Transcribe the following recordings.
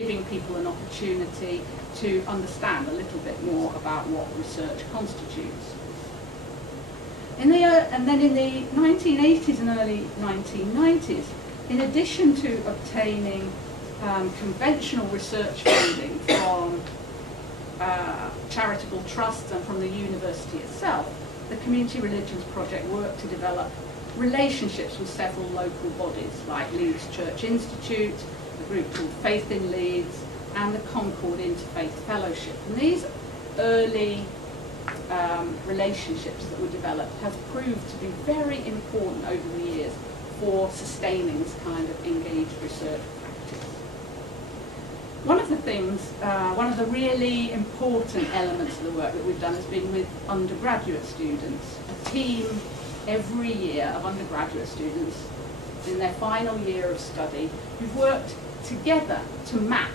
giving people an opportunity to understand a little bit more about what research constitutes. And then in the 1980s and early 1990s, in addition to obtaining conventional research funding from charitable trusts and from the university itself, the Community Religions Project worked to develop relationships with several local bodies like Leeds Church Institute, a group called Faith in Leeds, and the Concord Interfaith Fellowship. And these early relationships that were developed have proved to be very important over the years for sustaining this kind of engaged research practice. One of the things, one of the really important elements of the work that we've done has been with undergraduate students. A team every year of undergraduate students in their final year of study who've worked together to map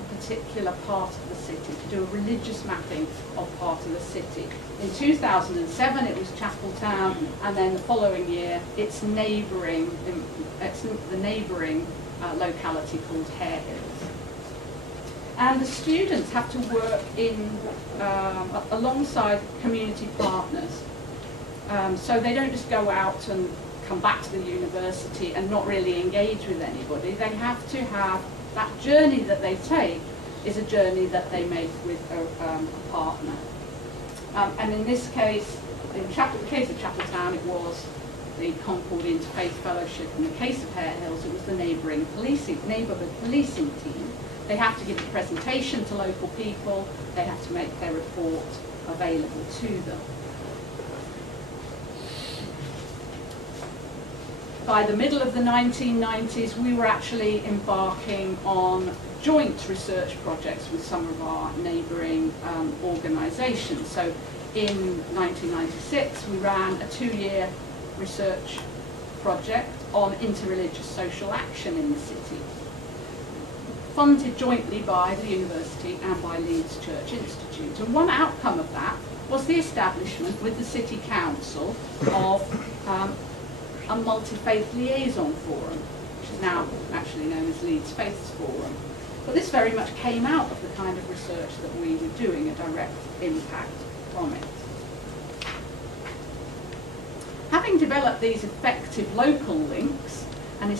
a particular part of the city, to do a religious mapping of part of the city. In 2007 it was Chapeltown, and then the following year it's the neighbouring locality called Hare Hills. And the students have to work in alongside community partners. So they don't just go out and come back to the university and not really engage with anybody. They have to have that journey that they take is a journey that they make with a partner. And in this case, in the case of Chapeltown, it was the Concord Interfaith Fellowship. In the case of Hare Hills, it was the neighbouring neighbourhood policing team. They have to give a presentation to local people. They have to make their report available to them. By the middle of the 1990s, we were actually embarking on joint research projects with some of our neighbouring organisations. So in 1996, we ran a 2-year research project on interreligious social action in the city, funded jointly by the university and by Leeds Church Institute. And one outcome of that was the establishment with the City Council of a multi-faith liaison forum, which is now actually known as Leeds Faiths Forum. But this very much came out of the kind of research that we were doing, a direct impact from it. Having developed these effective local links and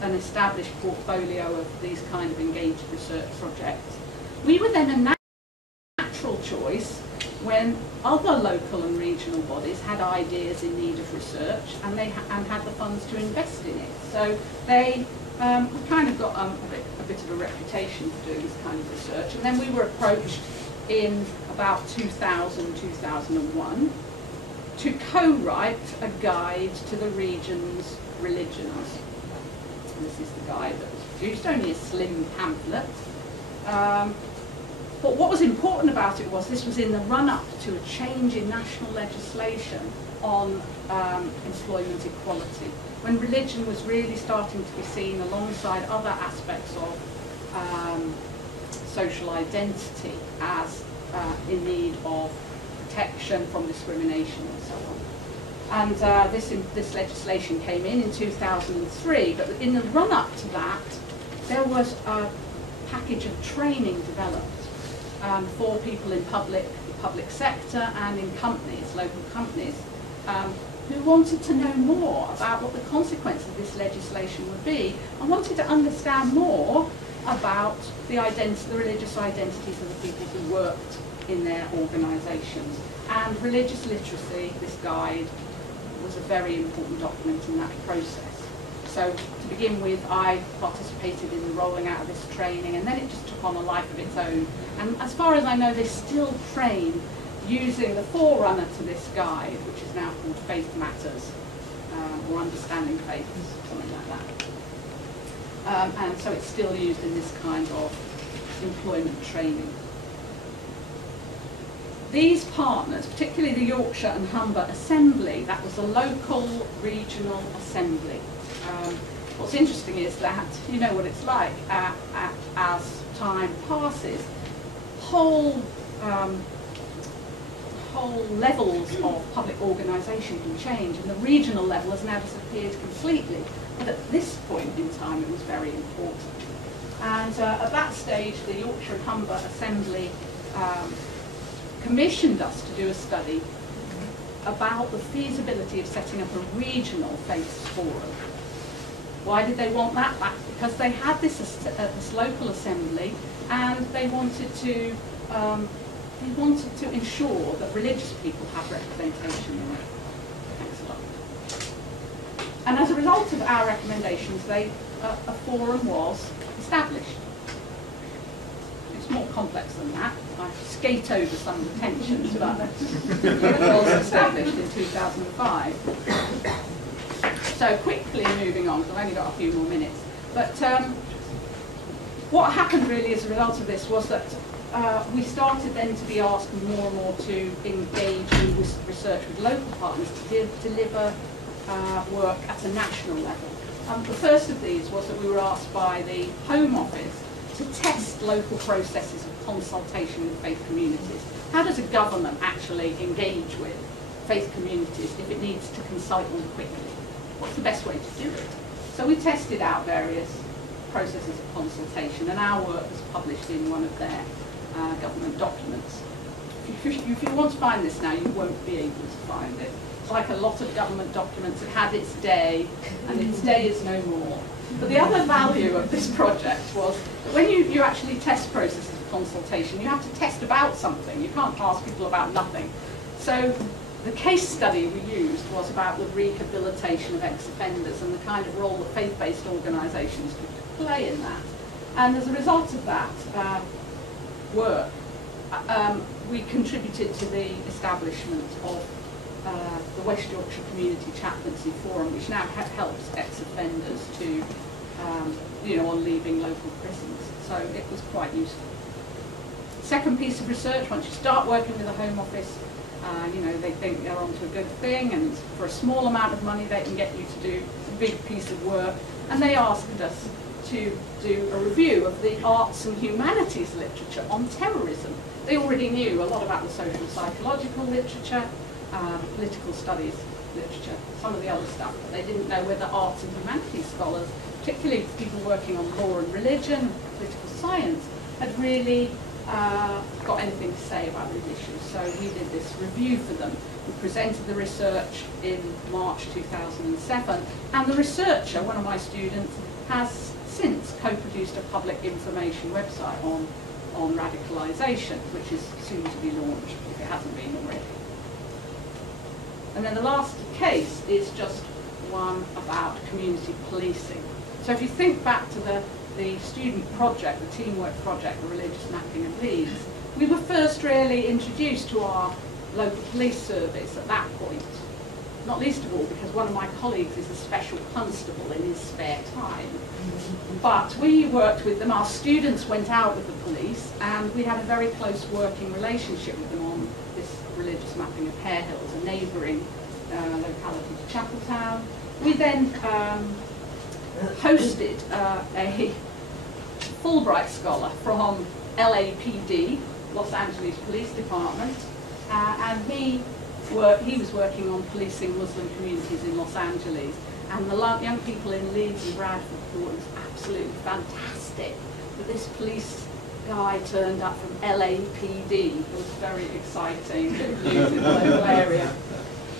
an established portfolio of these kind of engaged research projects, we were then a natural choice when other local and regional bodies had ideas in need of research and had the funds to invest in it. So they kind of got a bit of a reputation for doing this kind of research. And then we were approached in about 2000, 2001 to co-write a guide to the region's religions. And this is the guide that was produced, only a slim pamphlet. But what was important about it was this was in the run-up to a change in national legislation on employment equality, when religion was really starting to be seen alongside other aspects of social identity as in need of protection from discrimination and so on. And this legislation came in 2003, but in the run-up to that, there was a package of training developed for people in public sector and in companies, local companies, who wanted to know more about what the consequences of this legislation would be and wanted to understand more about the religious identities of the people who worked in their organisations. And religious literacy, this guide, was a very important document in that process. So to begin with, I participated in the rolling out of this training, and then it just took on a life of its own. And as far as I know, they still train using the forerunner to this guide, which is now called Faith Matters, or Understanding Faith, something like that. And so it's still used in this kind of employment training. These partners, particularly the Yorkshire and Humber Assembly, that was a local regional assembly. What's interesting is that, you know what it's like, as time passes, whole levels of public organisation can change, and the regional level has now disappeared completely. But at this point in time, it was very important. And at that stage, the Yorkshire and Humber Assembly commissioned us to do a study about the feasibility of setting up a regional faiths forum. Why did they want that? Because they had this local assembly, and they wanted to ensure that religious people have representation in it. Thanks a lot. And as a result of our recommendations, a forum was established. It's more complex than that. I skate over some of the tensions, but it was established in 2005. So quickly moving on, because I've only got a few more minutes. But what happened really as a result of this was that we started then to be asked more and more to engage in research with local partners to deliver work at a national level. The first of these was that we were asked by the Home Office to test local processes of consultation with faith communities. How does a government actually engage with faith communities if it needs to consult them quickly? What's the best way to do it? So we tested out various processes of consultation, and our work was published in one of their government documents. If you want to find this now, you won't be able to find it. It's like a lot of government documents. It had its day, and its day is no more. But the other value of this project was that when you actually test processes of consultation, you have to test about something. You can't ask people about nothing. So the case study we used was about the rehabilitation of ex-offenders and the kind of role that faith-based organisations could play in that. And as a result of that work, we contributed to the establishment of the West Yorkshire Community Chaplaincy Forum, which now helps ex-offenders to, on leaving local prisons. So it was quite useful. Second piece of research, once you start working with the Home Office, they think they're onto a good thing, and for a small amount of money they can get you to do a big piece of work. And they asked us to do a review of the arts and humanities literature on terrorism. They already knew a lot about the social psychological literature, political studies literature, some of the other stuff, but they didn't know whether arts and humanities scholars, particularly people working on law and religion, political science, had really got anything to say about these issues. So we did this review for them. We presented the research in March 2007, and the researcher, one of my students, has since co-produced a public information website on radicalisation, which is soon to be launched, if it hasn't been already. And then the last case is just one about community policing. So if you think back to the student project, the teamwork project, the religious mapping of Leeds, we were first really introduced to our local police service at that point. Not least of all because one of my colleagues is a special constable in his spare time. But we worked with them, our students went out with the police, and we had a very close working relationship with them on this religious mapping of Hare Hills, a neighbouring locality to Chapeltown. We then hosted a Fulbright scholar from LAPD, Los Angeles Police Department, and he was working on policing Muslim communities in Los Angeles, and the young people in Leeds and Bradford thought it was absolutely fantastic that this police guy turned up from LAPD. It was very exciting news in the local area.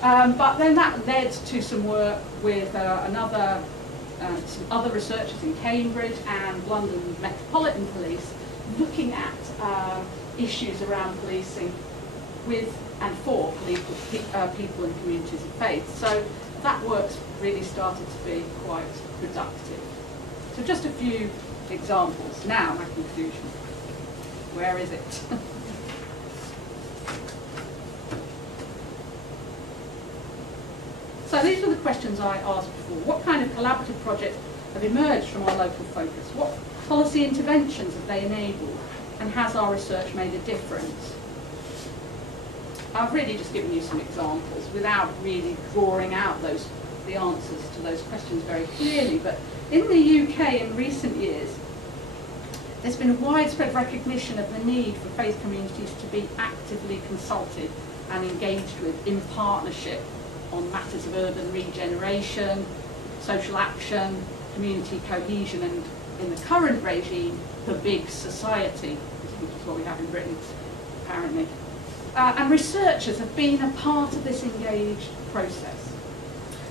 But then that led to some work with some other researchers in Cambridge and London Metropolitan Police, looking at issues around policing with and for people and communities of faith. So that work's really started to be quite productive. So just a few examples. Now, my conclusion. Where is it? So these are the questions I asked before. What kind of collaborative projects have emerged from our local focus? What policy interventions have they enabled? And has our research made a difference? I've really just given you some examples without really drawing out the answers to those questions very clearly. But in the UK in recent years, there's been a widespread recognition of the need for faith communities to be actively consulted and engaged with in partnership on matters of urban regeneration, social action, community cohesion and in the current regime, the big society, which is what we have in Britain, apparently. And researchers have been a part of this engaged process.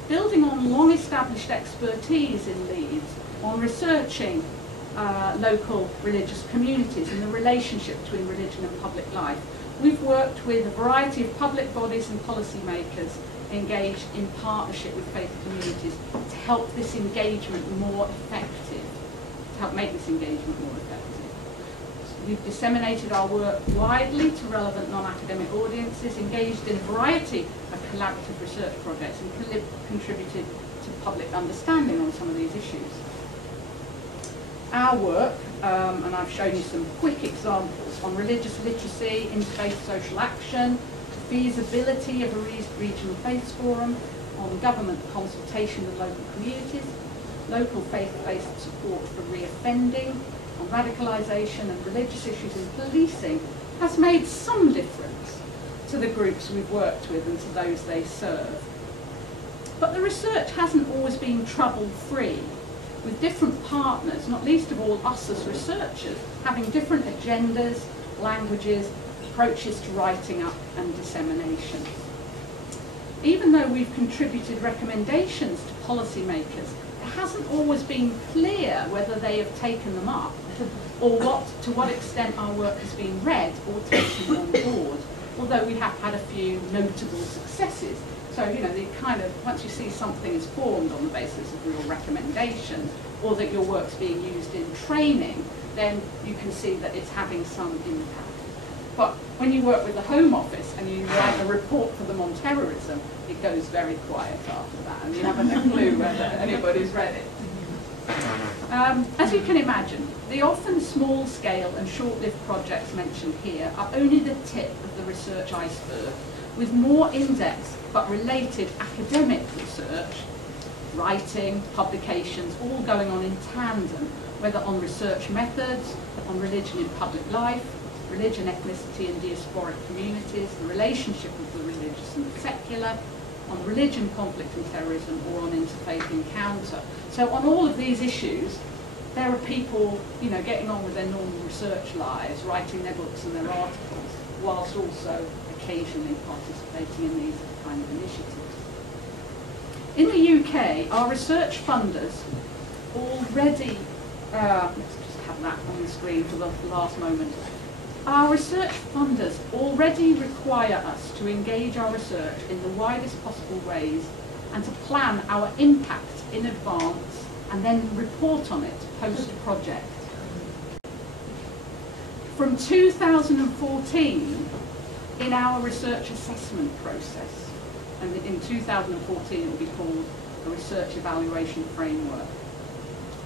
Building on long-established expertise in Leeds on researching local religious communities and the relationship between religion and public life, we've worked with a variety of public bodies and policymakers engaged in partnership with faith communities to help this engagement more effective, to help make this engagement more effective. We've disseminated our work widely to relevant non-academic audiences, engaged in a variety of collaborative research projects, and contributed to public understanding on some of these issues. Our work, and I've shown you some quick examples, on religious literacy, interfaith social action, feasibility of a regional faiths forum, on government consultation with local communities, local faith-based support for reoffending, on radicalisation and religious issues in policing, has made some difference to the groups we've worked with and to those they serve. But the research hasn't always been trouble-free, with different partners, not least of all us as researchers, having different agendas, languages, approaches to writing up and dissemination. Even though we've contributed recommendations to policymakers, it hasn't always been clear whether they have taken them up or to what extent our work has been read or taken on board, although we have had a few notable successes. So, you know, the kind of, once you see something is formed on the basis of real recommendation, or that your work's being used in training, then you can see that it's having some impact. But when you work with the Home Office and you write a report for them on terrorism, it goes very quiet after that, and you haven't a clue whether anybody's read it. As you can imagine, the often small-scale and short-lived projects mentioned here are only the tip of the research iceberg, with more in-depth but related academic research, writing, publications, all going on in tandem, whether on research methods, on religion in public life, religion, ethnicity and diasporic communities, the relationship of the religious and the secular, on religion, conflict and terrorism, or on interfaith encounter. So on all of these issues, there are people, you know, getting on with their normal research lives, writing their books and their articles, whilst also occasionally participating in these kind of initiatives. In the UK, our research funders already, let's just have that on the screen for the last moment. Our research funders already require us to engage our research in the widest possible ways and to plan our impact in advance and then report on it post-project. From 2014, in our research assessment process, and in 2014 it will be called a research evaluation framework,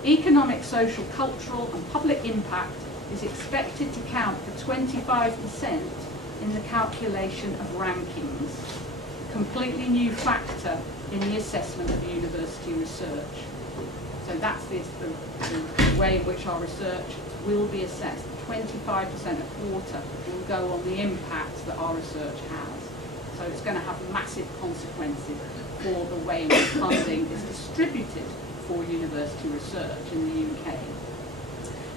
economic, social, cultural and public impact is expected to count for 25% in the calculation of rankings, a completely new factor in the assessment of university research. So that's the way in which our research will be assessed. 25%, a quarter, will go on the impact that our research has. So it's going to have massive consequences for the way in which funding is distributed for university research in the UK.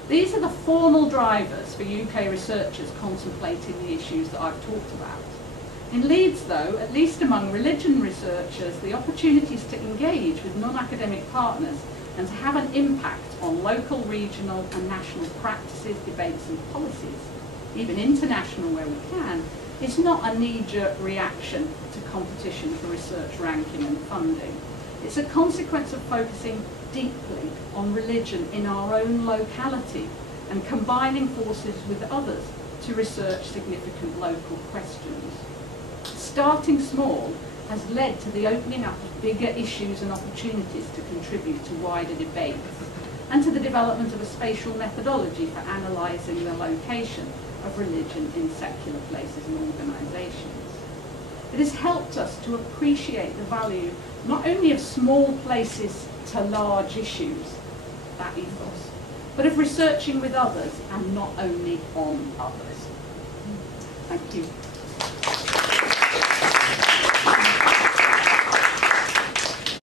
These are the formal drivers for UK researchers contemplating the issues that I've talked about. In Leeds, though, at least among religion researchers, the opportunities to engage with non-academic partners and to have an impact on local, regional and national practices, debates and policies, even international where we can, is not a knee-jerk reaction to competition for research ranking and funding. It's a consequence of focusing deeply on religion in our own locality and combining forces with others to research significant local questions. Starting small has led to the opening up of bigger issues and opportunities to contribute to wider debates, and to the development of a spatial methodology for analysing the location of religion in secular places and organisations. It has helped us to appreciate the value not only of small places to large issues, that ethos, but of researching with others and not only on others. Thank you.